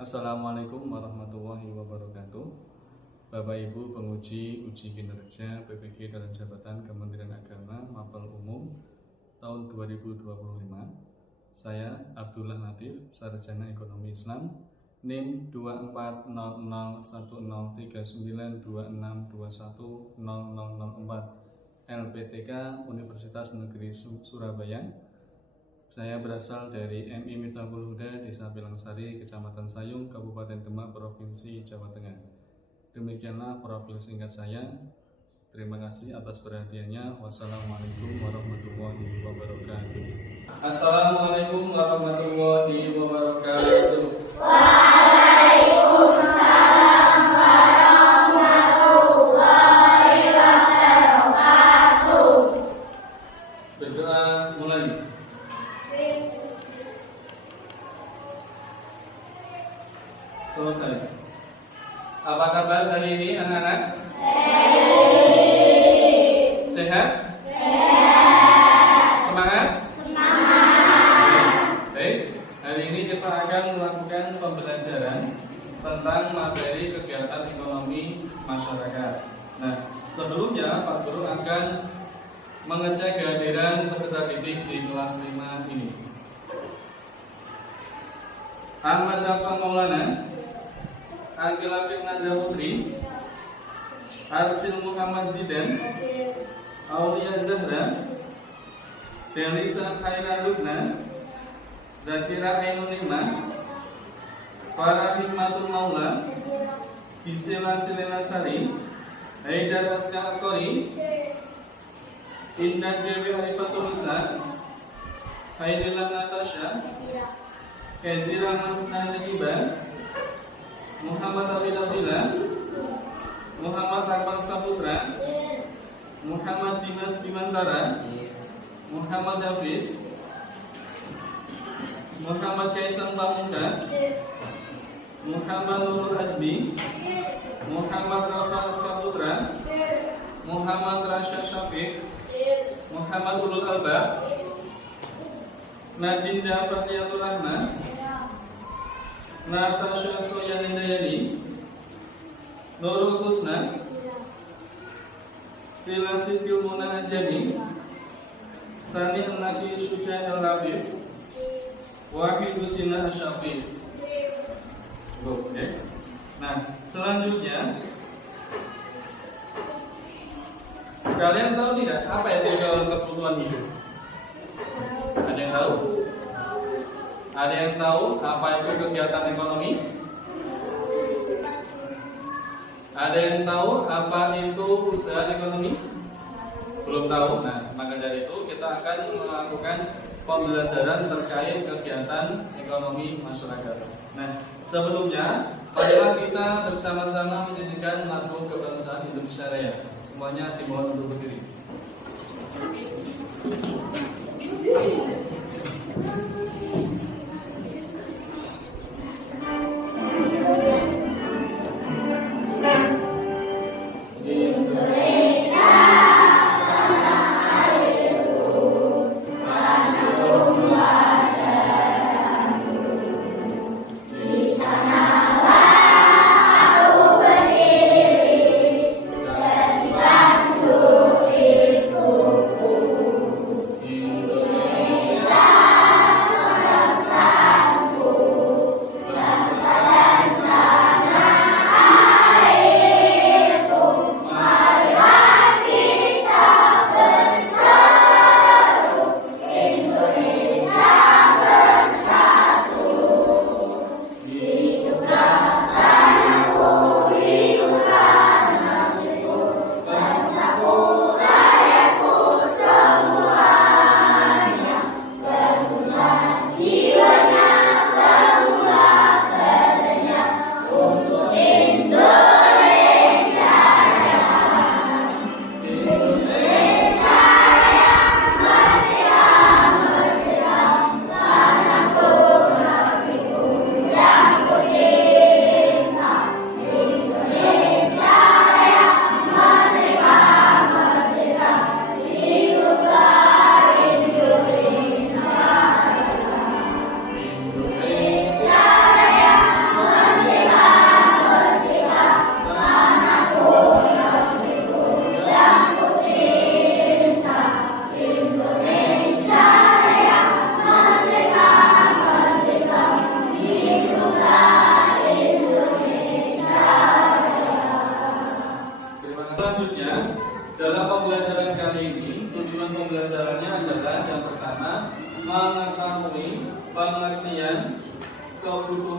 Assalamualaikum warahmatullahi wabarakatuh. Bapak Ibu penguji uji kinerja PPG dalam jabatan Kementerian Agama Mapel Umum tahun 2025. Saya Abdullah Latif, Sarjana Ekonomi Islam, NIM 2400103926210004, LPTK Universitas Negeri Surabaya. Saya berasal dari MI Miftahul Huda, Desa Pilangsari, Kecamatan Sayung, Kabupaten Demak, Provinsi Jawa Tengah. Demikianlah profil singkat saya. Terima kasih atas perhatiannya. Wassalamualaikum warahmatullahi wabarakatuh. Assalamualaikum warahmatullahi wabarakatuh. Waalaikumsalam warahmatullahi wabarakatuh. Berdoa mulai. Selesai. Apa kabar hari ini anak-anak? Sehat? Semangat? Baik, hari ini kita akan melakukan pembelajaran tentang materi kegiatan ekonomi masyarakat. Nah, sebelumnya Pak Guru akan mengecek kehadiran peserta didik di kelas 5 ini. Ahmad Dafa Maulana, Angela Fernanda Putri, Arsil Muhammad Zidan, Aulia Zahra, Delisa Khaira Lubna, Zakira Ainun Nima, Farah Hikmatul Maula, Gisela Silena Sari, Haidar Askar Kori, Indah Dewi Arifatul Nisa, Haidillah Natasha, Kezira Masna Nagiba, Muhammad Abid Abdillah, Muhammad Akbar Saputra, Muhammad Dimas Bimantara, Muhammad Hafiz, Muhammad Kaisang Pamungkas, Muhammad Nurul Azmi, Muhammad Rafa Askaputra, Muhammad Rasha Syafiq, Muhammad Ulul Alba, Nadinda Fatihatul Rahman, Natasha Soyanindayani, Nurul Husna, Sila Sidil Muna Anjani, Sani Anaki Suja El Labib, Wahid Husina Asyafi. Oke. Nah, selanjutnya kalian tahu tidak apa itu kebutuhan hidup? Ada yang tahu? Ada yang tahu apa itu kegiatan ekonomi? Ada yang tahu apa itu usaha ekonomi? Belum tahu. Nah, maka dari itu kita akan melakukan pembelajaran terkait kegiatan ekonomi masyarakat. Nah, sebelumnya marilah kita bersama-sama menyanyikan lagu kebangsaan Indonesia Raya. Semuanya dimohon untuk berdiri. Indonesia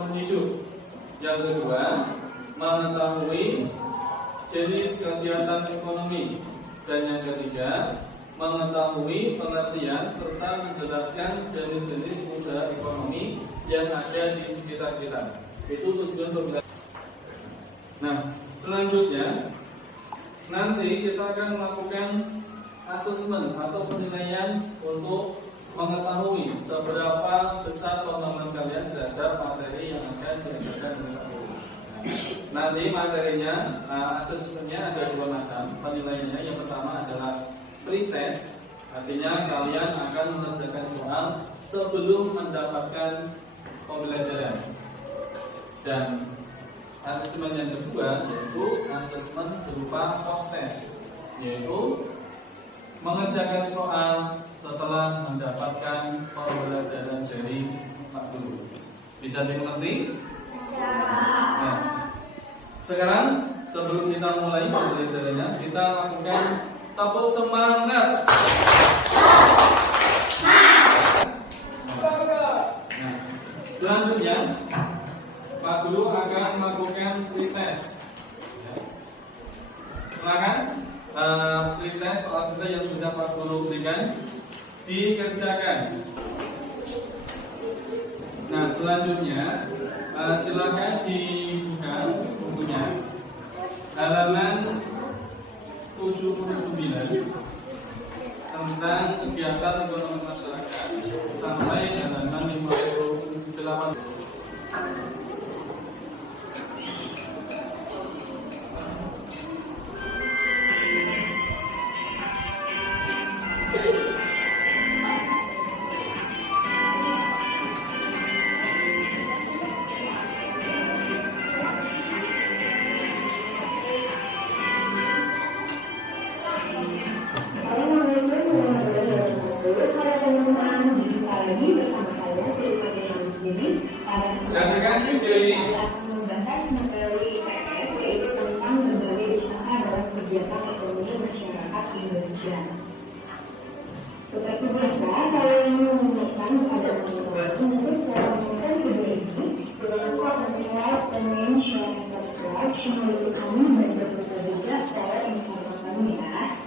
momen hidup. Yang kedua, mengetahui jenis kegiatan ekonomi. Dan yang ketiga, mengetahui pengertian serta menjelaskan jenis-jenis usaha ekonomi yang ada di sekitar kita. Itu tujuan pembelajaran. Nah, selanjutnya nanti kita akan melakukan asesmen atau penilaian untuk mengetahui seberapa besar pemahaman kalian terhadap materi yang akan diajarkan oleh Pak Guru. Nanti materinya, asesmennya ada dua macam penilaiannya. Yang pertama adalah pretest, artinya kalian akan mengerjakan soal sebelum mendapatkan pembelajaran. Dan asesmen yang kedua yaitu asesmen berupa post test, yaitu mengerjakan soal setelah mendapatkan pembelajaran dari Pak Guru. Bisa dimengerti? Nah, sekarang sebelum kita mulai pembelajarannya, kita lakukan tepuk semangat. Nah, selanjutnya Pak Guru akan melakukan pretest. Silakan pretest soal kita yang sudah Pak Guru berikan dikerjakan. Nah, selanjutnya silakan dibuka bukunya halaman 79 tentang kegiatan ekonomi masyarakat sampai halaman 58. Perhatikan video ini. Membahas materi IPS yaitu tentang berbagai usaha dalam kegiatan ekonomi masyarakat Indonesia. Seperti biasa, saya ingin mengingatkan kepada teman-teman untuk setelah menonton video ini, jangan lupa menilai, komen, share, dan subscribe channel YouTube kami dan berikut juga secara Instagram kami ya.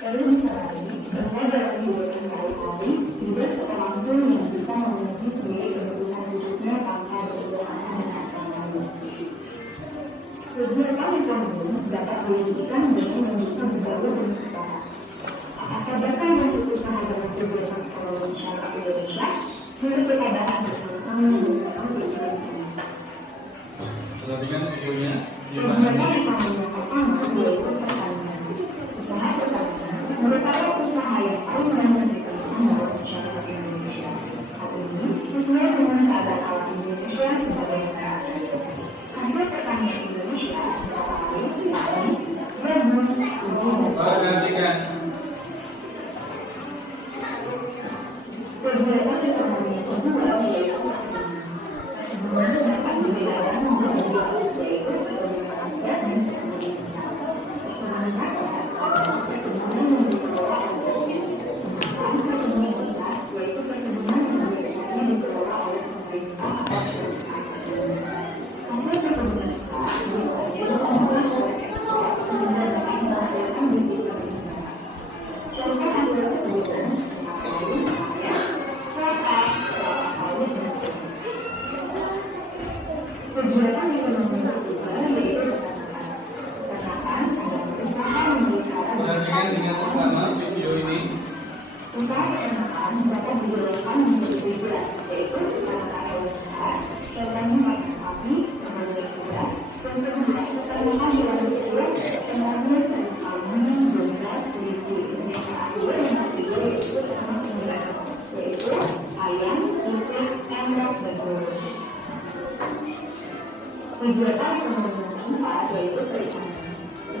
Perlu disadari bahwa dalam kehidupan sehari-hari tidak seorang pun yang bisa memenuhi sebagai kebutuhan hidupnya tanpa berusaha dan tantangan. Kegiatan ekonomi dapat dilanjutkan dengan membuka berbagai bentuk usaha. Apa sajakah bentuk usaha dalam kegiatan ekonomi masyarakat Indonesia? Mari kita bahas bersama menggunakan presiden. Perhatikan videonya. Kegiatan ekonomi yang pertama yaitu pertanian. Usaha pertanian merupakan usaha yang paling menjanjikan dalam masyarakat Indonesia. Hal ini sesuai dengan keadaan alam Indonesia sebagai negara. Hasil pertanian Indonesia adalah padi, jagung, tebu, Perhatikan. kegiatan ekonomi yang kedua yaitu hubungan dapat dibedakan menjadi dua, yaitu ekonomi rakyat dan ekonomi besar. Ekonomi rakyat adalah perkebunan yang dikelola oleh sedangkan ekonomi besar yaitu perkebunan yang biasanya dikelola oleh pemerintah atau perusahaan. Hasil perkebunan besar biasanya ditemukan oleh ekspor sehingga dapat menghasilkan devisa negara. Contoh hasil perkebunan kegiatan ekonomi ketiga yaitu peternakan. Peternakan adalah usaha memelihara Perhatikan dengan sesama video ini. usaha peternakan dapat digolongkan menjadi tiga, yaitu peternakan hewan besar, contohnya makan sapi, kemudian kuda, dan kedua peternakan hewan kecil, contohnya ayam, domba, kelinci. Yang ketiga yaitu ternak unggas, yaitu ayam, ikan, kambing, dan burung. Kegiatan ekonomi yang keempat yaitu perikanan.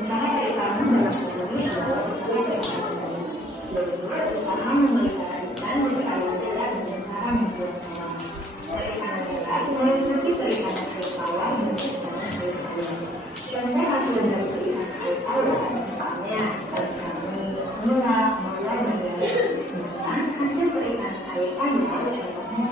Usaha perikanan dalam ekonomi adalah usaha perikanan, yaitu usaha memelihara ikan dari air darat dengan cara membuat kolam. Perikanan darat meliputi perikanan air tawar dan perikanan air tawar. Contoh hasil dari perikanan air tawar misalnya ikan nila, mawar, dan lain. Sedangkan hasil kaitannya contohnya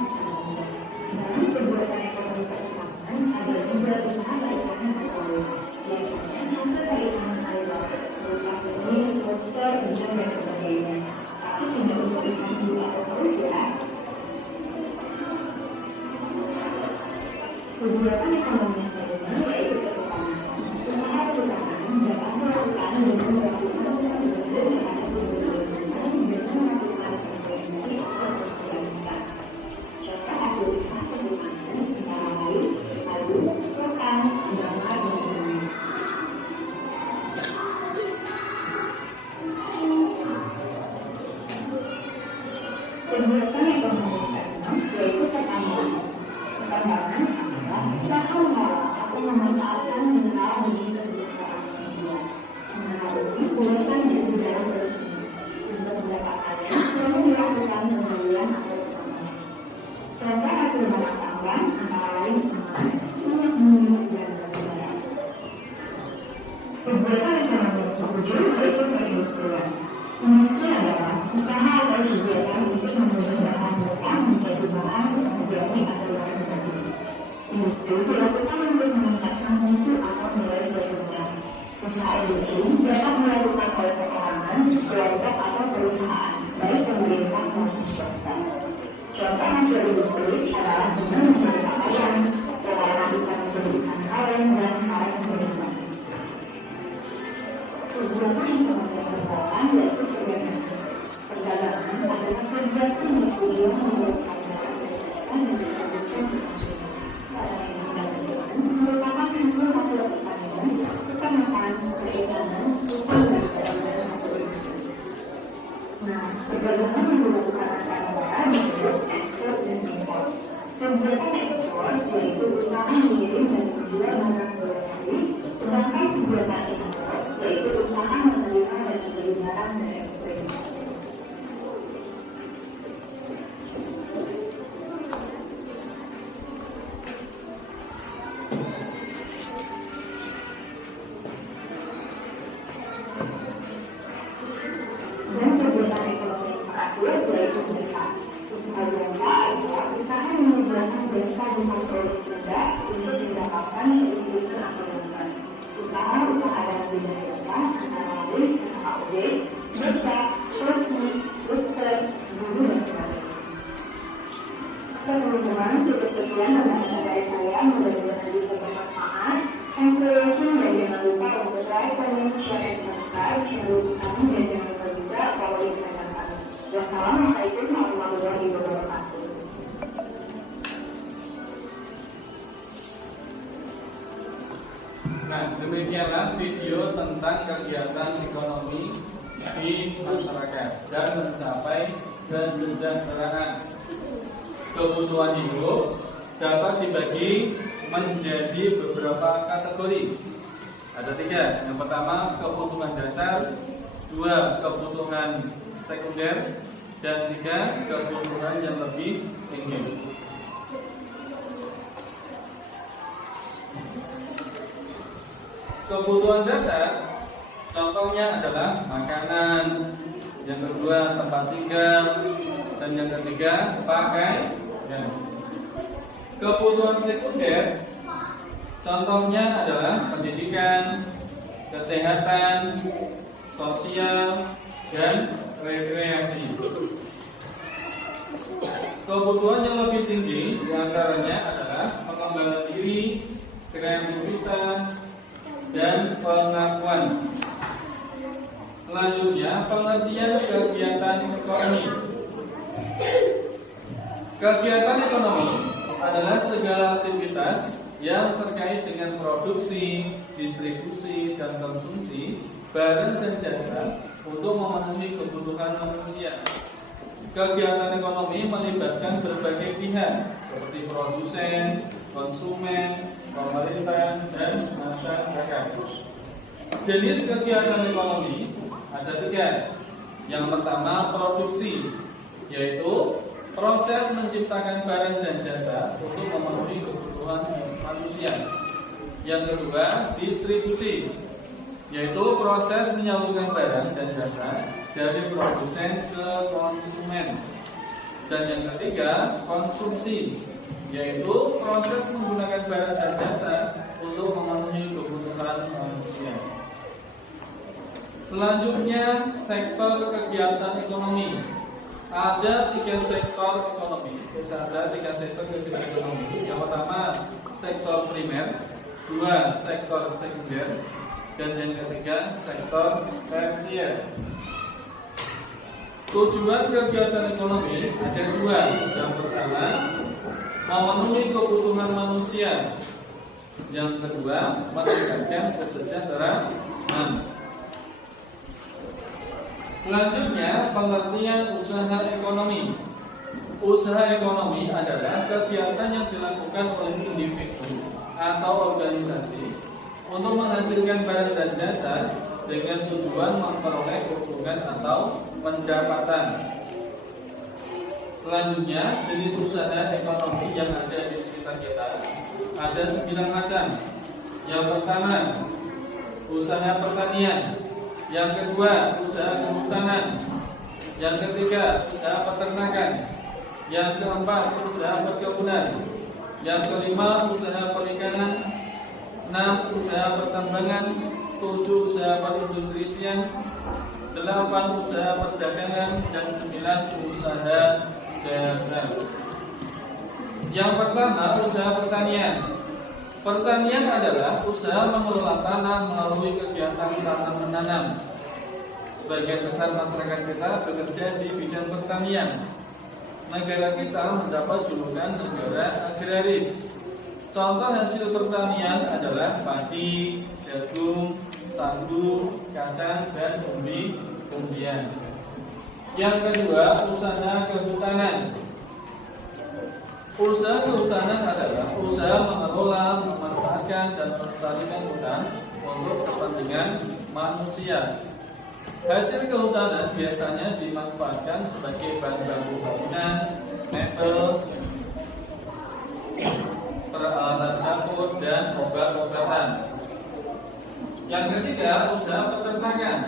dalam perbuatan ekonomi perikanan ada juga usaha perikanan berkelanjutan. Biasanya hasil perikanan air laut berupa penyu, lobster, udang dan sebagainya. Tapi tidak untuk ikan hiu atau paus ya. Kegiatan ekonomi yang kedua yaitu perikanan. Usaha perikanan dapat melakukan dengan melakukan dengan melakukan investasi atau perjalanan. Contoh hasil usaha perikanan antara lain padu, rotan, bangka, dan lain-lain. Kegiatan ekonomi keenam yaitu pertambangan. Pertambangan adalah usaha mengolah atau memanfaatkan mineral bagi kesejahteraan manusia. Mineral ini tulisan dan budaya berikutnya. Untuk mendapatkannya, perlu dilakukan pembelian atau pertambangan. Contoh hasil bahan tambang antara lain emas, minyak bumi, dan batu bara. Kegiatan ekonomi ketujuh yaitu perindustrian. Industri adalah usaha atau kegiatan untuk mengubah bahan mentah menjadi bahan seperti biaya atau bahan baku. Industri dilakukan untuk meningkatkan mutu atau nilai sekunder. Usaha industri dapat melakukan oleh perorangan, kelompok atau perusahaan, baik pemerintah maupun swasta. Contoh hasil industri adalah dengan menjadi pakaian, pengolahan ikan menjadi ikan kaleng, dan kaleng menjadi ikan. Kegiatan ekonomi perdagangan yaitu perdagangan. Perdagangan adalah kegiatan yang tujuan mengumpulkan barang dan jasa yang diproduksi untuk konsumen. Barang yang dihasilkan merupakan hasil pertanian, peternakan, perikanan, hutan, dan perdagangan hasil industri. Nah, perdagangan yang dilakukan antara negara disebut ekspor dan impor. Kegiatan ekspor yaitu usaha mengirim dan menjual barang ke luar negeri, sedangkan kegiatan impor yaitu usaha menerima dan membeli barang dari ekspor. Dan kegiatan ekonomi yang terakhir yaitu desa. Usaha desa adalah usaha yang menyediakan desa dengan produk mudah untuk mendapatkan keuntungan atau keuntungan. Usaha-usaha dalam bidang desa antara lain KUD, desa, shopee, dokter, guru, dan sebagainya. Teman-teman, cukup sekian pembahasan dari saya. Mudah-mudahan bisa bermanfaat. Thanks for watching dan jangan lupa untuk like, comment, share, dan subscribe channel kami dan jangan lupa juga follow Instagram kami. Wassalamualaikum warahmatullahi wabarakatuh. Nah, demikianlah video tentang kegiatan ekonomi di masyarakat dan mencapai kesejahteraan. Kebutuhan hidup dapat dibagi menjadi beberapa kategori. Ada 3. Yang pertama kebutuhan dasar, 2 kebutuhan sekunder, dan 3 kebutuhan yang lebih tinggi. Kebutuhan dasar contohnya adalah makanan, yang kedua tempat tinggal, dan yang ketiga pakaian. Kebutuhan sekunder contohnya adalah pendidikan, kesehatan, sosial, dan rekreasi. Kebutuhan yang lebih tinggi diantaranya adalah pengembangan diri, kreativitas, dan pengakuan. Selanjutnya, pengertian kegiatan ekonomi. Kegiatan ekonomi adalah segala aktivitas yang terkait dengan produksi, distribusi, dan konsumsi barang dan jasa untuk memenuhi kebutuhan manusia. Kegiatan ekonomi melibatkan berbagai pihak seperti produsen, konsumen, pemerintah, dan masyarakat. Jenis kegiatan ekonomi ada 3. Yang pertama produksi, yaitu proses menciptakan barang dan jasa untuk memenuhi kebutuhan manusia. Yang kedua distribusi, yaitu proses menyalurkan barang dan jasa dari produsen ke konsumen. Dan yang ketiga, konsumsi, yaitu proses menggunakan barang dan jasa untuk memenuhi kebutuhan manusia. Selanjutnya, sektor kegiatan ekonomi. Ada 3 sektor ekonomi. Ada 3 sektor kegiatan ekonomi. Yang pertama, sektor primer, 2 sektor sekunder, dan yang ketiga sektor tersier. Tujuan kegiatan ekonomi ada 2. Yang pertama, memenuhi kebutuhan manusia. Yang kedua, meningkatkan kesejahteraan. Selanjutnya, pengertian usaha ekonomi. Usaha ekonomi adalah kegiatan yang dilakukan oleh individu atau organisasi untuk menghasilkan barang dan jasa dengan tujuan memperoleh keuntungan atau pendapatan. Selanjutnya, jenis usaha ekonomi yang ada di sekitar kita ada 9 macam. Yang pertama, usaha pertanian. Yang kedua, usaha kehutanan. Yang ketiga, usaha peternakan. Yang keempat, usaha perkebunan. Yang kelima, usaha perikanan. 6, usaha pertambangan. 7, usaha perindustrian. 8, usaha perdagangan. Dan 9, usaha jasa. Yang pertama, usaha pertanian. Pertanian adalah usaha mengelola tanah melalui kegiatan tanam menanam. Sebagian besar masyarakat kita bekerja di bidang pertanian. Negara kita mendapat julukan negara agraris. Contoh hasil pertanian adalah padi, jagung, sagu, kacang, dan umbi-umbian. Yang kedua, usaha kehutanan. Usaha kehutanan adalah usaha mengelola, memanfaatkan, dan melestarikan hutan untuk kepentingan manusia. Hasil kehutanan biasanya dimanfaatkan sebagai bahan baku bangunan, mebel, peralatan dapur, dan obat-obatan. Yang ketiga, usaha peternakan.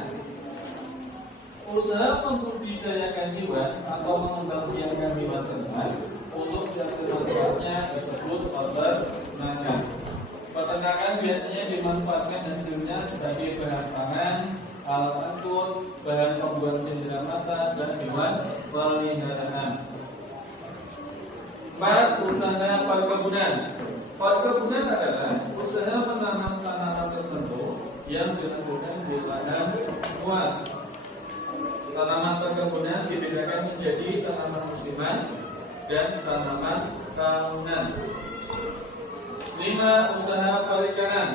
Usaha membudidayakan hewan atau mengembangbiakkan hewan ternak untuk yang kemanfaatnya disebut peternakan. Peternakan biasanya dimanfaatkan hasilnya sebagai bahan pangan, alat angkut, bahan pembuat cindera mata, dan hewan peliharaan. 4. Usaha perkebunan. Perkebunan adalah usaha menanam tanaman tertentu yang dilakukan di lahan luas. Tanaman perkebunan dibedakan menjadi tanaman musiman dan tanaman tahunan. 5. Usaha perikanan.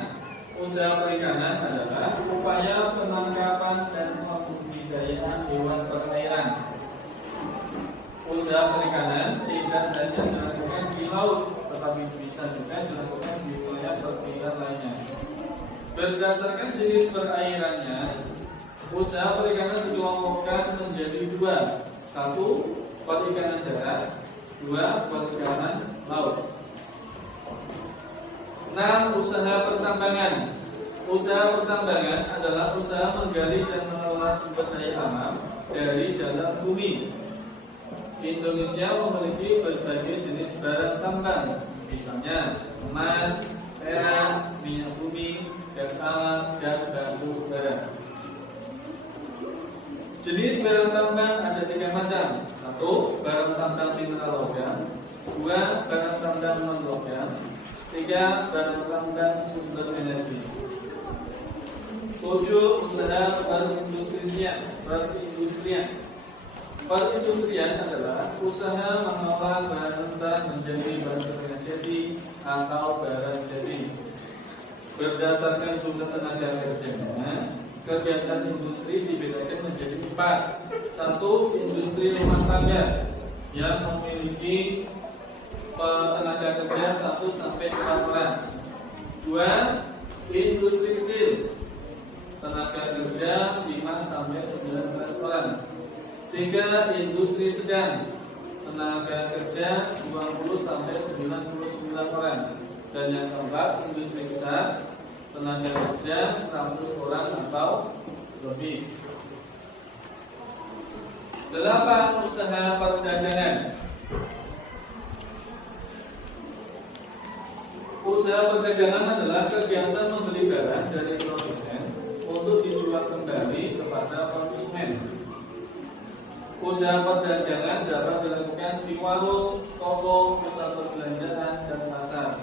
Usaha perikanan adalah upaya penangkapan dan pembudidayaan hewan perairan. Usaha perikanan tidak hanya dilakukan di laut, tetapi bisa juga dilakukan di wilayah perairan lainnya. Berdasarkan jenis perairannya, usaha perikanan dikelompokkan menjadi 2. 1. Perikanan darat. 2. Perikanan laut. 6. Usaha pertambangan. Usaha pertambangan adalah usaha menggali dan mengelola sumber daya alam dari dalam bumi. Indonesia memiliki berbagai jenis barang tambang, misalnya emas, perak, minyak bumi, gas alam, dan batu bara. Jenis barang tambang ada 3 macam. 1. Barang tambang mineral logam. 2. Barang tambang non logam. 3. Barang tambang sumber energi. 7. Usaha perindustrian. Perindustrian adalah usaha mengolah bahan mentah menjadi bahan setengah jadi atau barang jadi. Berdasarkan jumlah tenaga kerjanya, kegiatan industri dibedakan menjadi 4. 1. Industri rumah tangga yang memiliki tenaga kerja 1 sampai 4 orang. 2. Industri kecil, tenaga kerja 5 sampai 19 orang. 3. Industri sedang, tenaga kerja 20 sampai 99 orang. Dan yang keempat, industri besar, tenaga kerja 100 orang atau lebih. 8. Usaha perdagangan. Usaha perdagangan adalah kegiatan membeli barang dari produsen untuk dijual kembali kepada konsumen. Usaha perdagangan dapat dilakukan di warung, toko, pusat perbelanjaan, dan pasar.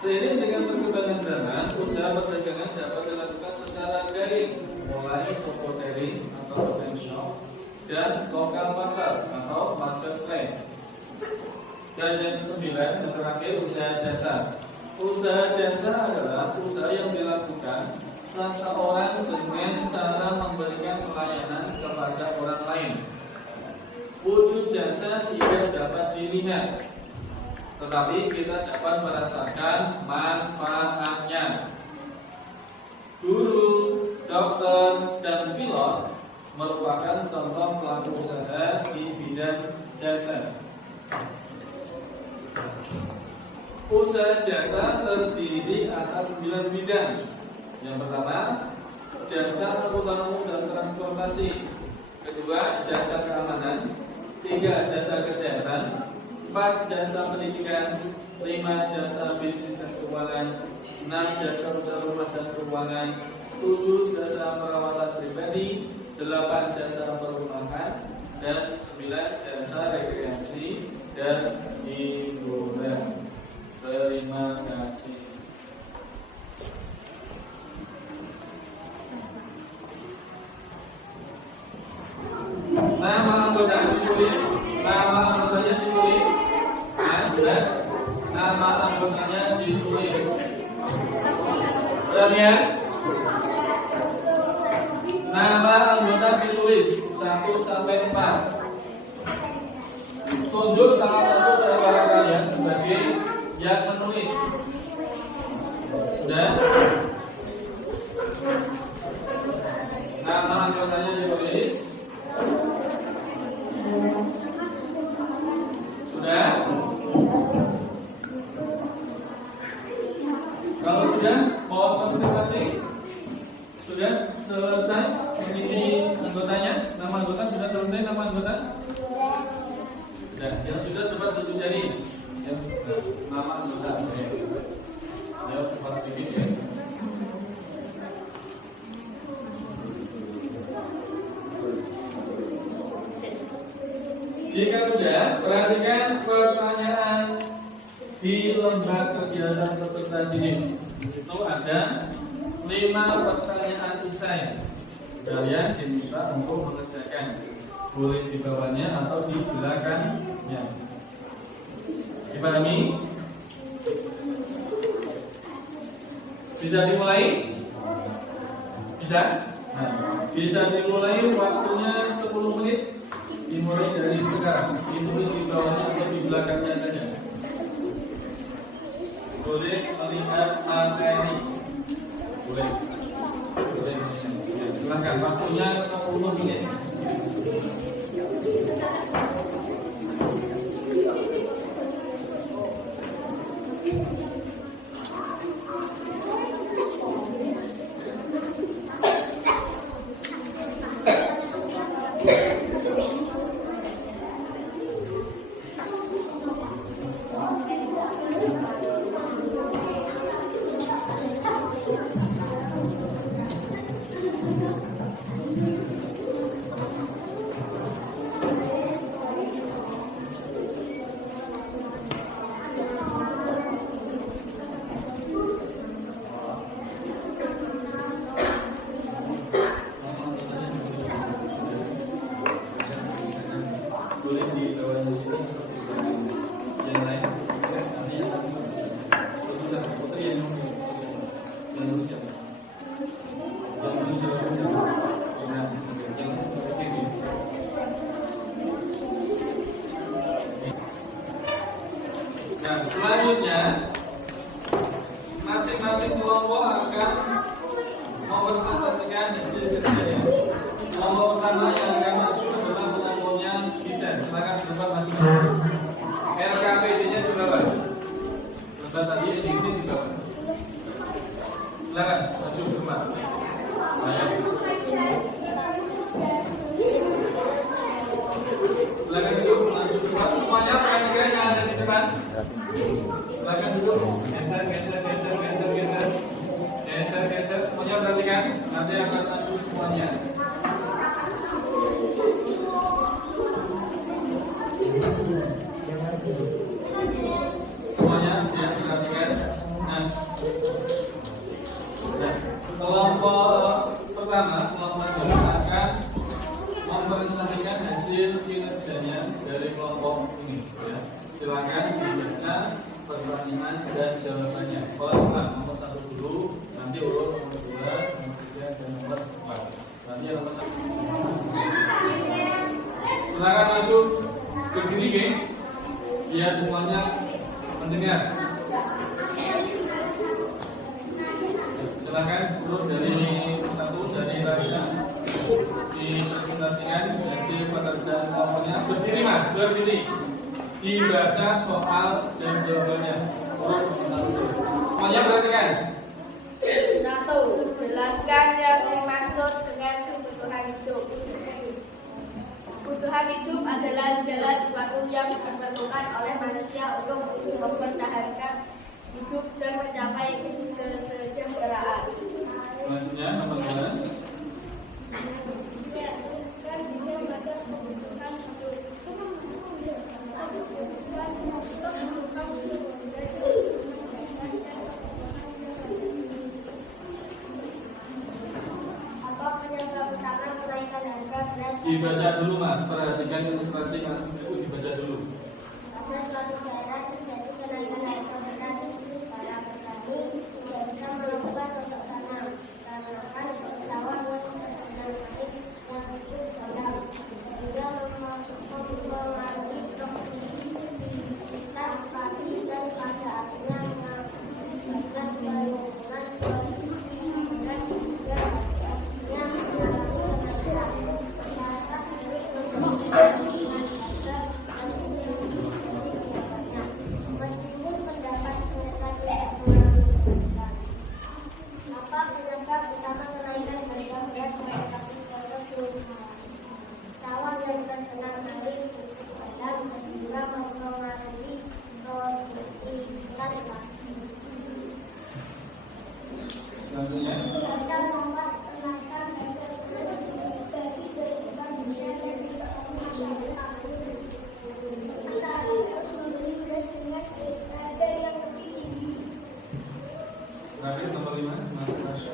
Seiring dengan perkembangan zaman, usaha perdagangan dapat dilakukan secara daring, mulai toko daring atau online shop dan lokal pasar atau marketplace. Dan yang kesembilan, yang terakhir, usaha jasa. Usaha jasa adalah usaha yang dilakukan seseorang dengan cara memberikan pelayanan kepada orang lain. Wujud jasa tidak dapat dilihat, tetapi kita dapat merasakan manfaatnya. Guru, dokter, dan pilot merupakan contoh pelaku usaha di bidang jasa. Usaha jasa terdiri atas 9 bidang. Yang pertama, jasa angkutan umum dan transportasi. Kedua, jasa keamanan. 3, jasa kesehatan. 4, jasa pendidikan. 5, jasa bisnis dan keuangan. 6, jasa usaha rumah dan keuangan. 7, jasa perawatan pribadi. 8, jasa perumahan. Dan 9, jasa rekreasi dan hiburan. Terima kasih. Nama anggota ditulis. Nama anggotanya ditulis. Nah, sudah. Nama anggotanya ditulis. Berani? Nama anggota ditulis 1 sampai 4. Tunjuk salah satu dari kalian sebagai yang menulis. Sudah? Nama anggotanya ditulis. Sudah? Kalau sudah, mohon konfirmasi. Sudah selesai mengisi anggotanya? Nama anggota sudah selesai, nama anggota? Sudah. Yang sudah cepat tunjuk jari. Nama anggota. Ayo cepat sedikit ya. Jika sudah, perhatikan pertanyaan di lembar kegiatan peserta didik. Itu ada 5 pertanyaan usai. Kalian diminta untuk mengerjakan. Boleh di bawahnya atau di belakangnya. Dipahami? Bisa dimulai? Bisa? Nah, bisa dimulai, waktunya 10 menit. Dimulai dari sekarang. Ditulis di bawahnya atau di belakangnya saja. Boleh melihat materi. Boleh. Boleh. Ya, silakan, waktunya 10 menit. Nah, selanjutnya masing-masing kelompok akan mempresentasikan hasil kerjanya. Kelompok pertama yang akan maju adalah penangguhnya bisa. Silakan cepat maju. RKPD-nya di bawah. Lembar tadi edisi di bawah. Silakan maju ke depan. Silakan duduk maju ke depan. Semuanya yang ada di depan. Silakan duduk. Nanti akan maju semuanya. Semuanya diperhatikan. Nah, kelompok pertama, kelompok dulu akan mempresentasikan hasil kinerjanya dari kelompok ini. Ya. Silakan dibaca pertanyaan dan jawabannya. Pelan-pelan, nomor 1 dulu, nanti urut nomor 2, nomor 3, dan nomor 4. Nanti nomor 1. Silakan masuk berdiri, geng. Biar semuanya mendengar. Silakan urut dari 1 dari Raja dipresentasikan hasil pekerjaan kelompoknya. Berdiri mas, berdiri. Dibaca soal dan jawabannya. Urut 1. Semuanya perhatikan. 1. Jelaskan yang dimaksud dengan kebutuhan hidup. Kebutuhan hidup adalah segala sesuatu yang diperlukan oleh manusia untuk mempertahankan hidup dan mencapai kesejahteraan. Selanjutnya nomor 2. Dibaca dulu mas, perhatikan ilustrasi mas itu dibaca dulu. Pada suatu daerah terjadi kenaikan harga beras, para petani tidak bisa melakukan cocok tanam karena sawah yang tertanam baik yang itu gagal, sehingga mempengaruhi produktivitas padi dan pada akhirnya mengakibatkan penurunan produksi beras hingga hasilnya mengalami kenaikan. Meskipun pendapat mereka tidak menentukan, apa penyebab utama kenaikan harga beras mendapati suatu sawah yang terkena kering padam sehingga mempengaruhi produktivitas padi. Selanjutnya. Sedangkan membuat kenaikan harga beras dari manusia dan tidak Terakhir nomor 5, Mas Rasya.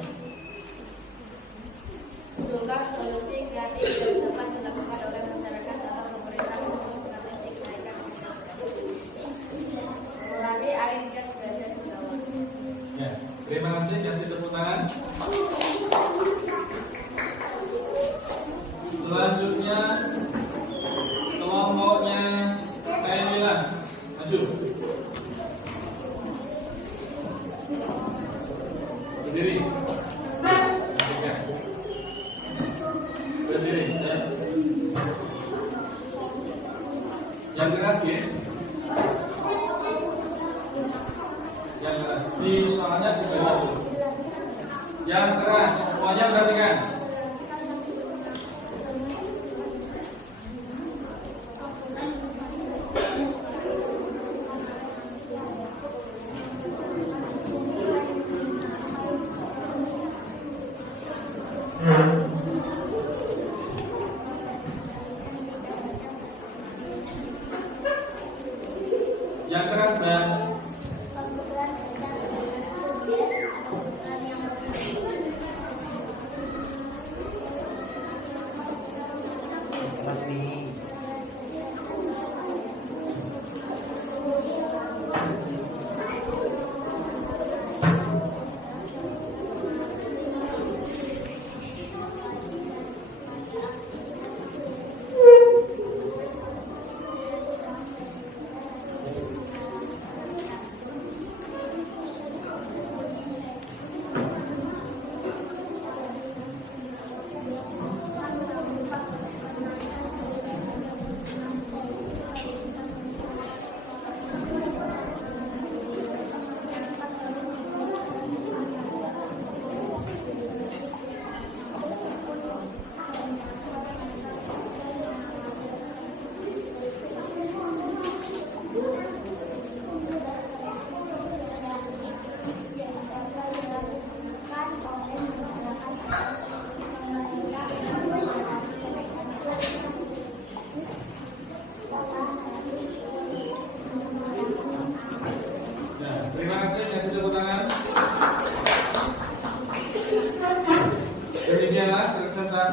Usulkan solusi kreatif yang dapat dilakukan oleh masyarakat atau pemerintah untuk mengatasi kenaikan harga beras. Mengurangi air yang berada di bawah. Ya, terima kasih, kasih tepuk tangan. Selanjutnya kelompoknya Kainila, maju. Berdiri. Berdiri. Yang keras ya. Yang keras. Di suaranya dibaca dulu. Yang keras, semuanya perhatikan. Yang keras dan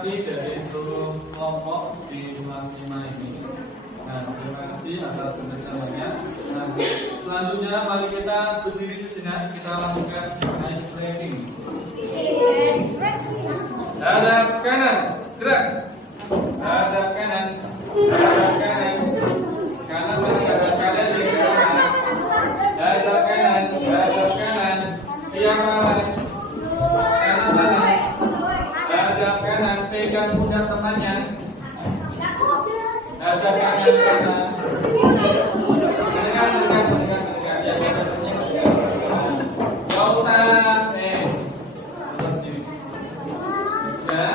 kasih dari seluruh kelompok di kelas 5 ini. Nah, terima kasih atas kerjasamanya. Nah, selanjutnya mari kita berdiri sejenak, kita lakukan ice breaking. Hadap kanan, gerak. Hadap kanan, hadap kanan. Kanan masih hadap kanan, hadap kanan, hadap kanan. Yang kanan, kanan sana. Hadap kanan, pegang pundak temannya. Hadap kanan sana. Dengar. Ya, gak usah. Ya.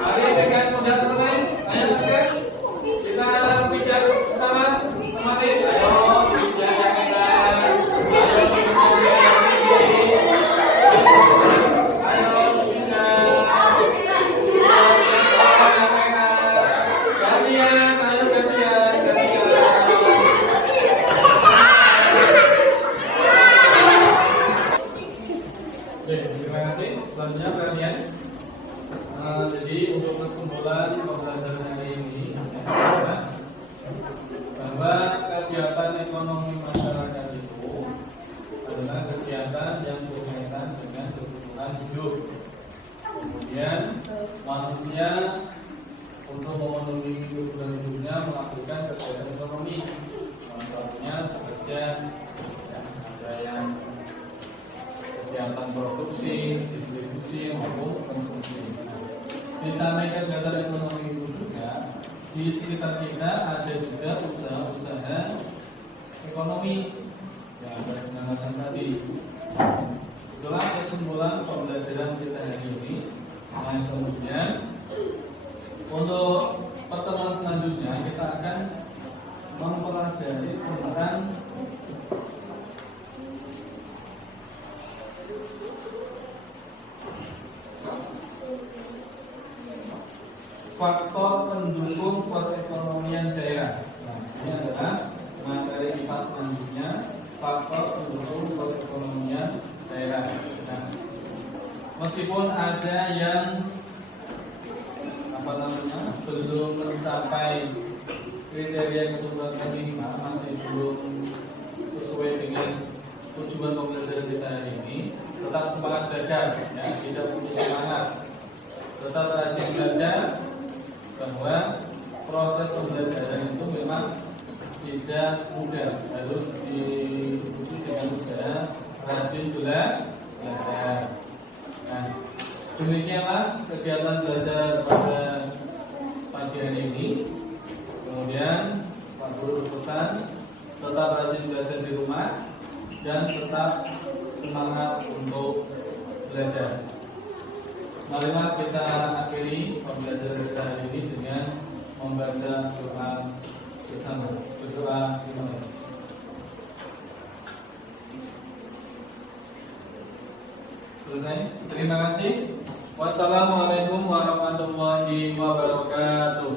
Mari pegang pundak teman. Ayo masuk. Kita bicara sama teman-teman. Ayo bicara kita. Ayo bicara. Selanjutnya perhatian. Jadi untuk kesimpulan pembelajaran hari ini bahwa kegiatan ekonomi masyarakat itu adalah kegiatan yang berkaitan dengan kebutuhan hidup. Kemudian manusia untuk memenuhi kebutuhan hidupnya melakukan kegiatan ekonomi. Salah satunya bekerja, ada yang kegiatan produksi, distribusi maupun konsumsi. Di samping kegiatan ekonomi itu juga di sekitar kita ada juga usaha-usaha ekonomi yang berkenalan tadi. Itulah kesimpulan pembelajaran kita hari ini. Nah, kemudian untuk pertemuan selanjutnya kita akan mempelajari tentang faktor pendukung perekonomian daerah. Nah, ini adalah materi IPA selanjutnya, faktor pendukung perekonomian daerah. Nah, meskipun ada yang belum mencapai kriteria kesempatan minimal, masih belum sesuai dengan tujuan pembelajaran kita hari ini, tetap semangat belajar, ya, tidak putus semangat, tetap rajin belajar. Bahwa proses pembelajaran itu memang tidak mudah, harus diikuti dengan usaha, rajin belajar. Nah, demikianlah kegiatan belajar pada pagi hari ini. Kemudian Pak Guru berpesan tetap rajin belajar di rumah dan tetap semangat untuk belajar. Marilah kita akhiri pembelajaran kita hari ini dengan membaca doa bersama. Berdoa bersama. Selesai. Terima kasih. Wassalamualaikum warahmatullahi wabarakatuh.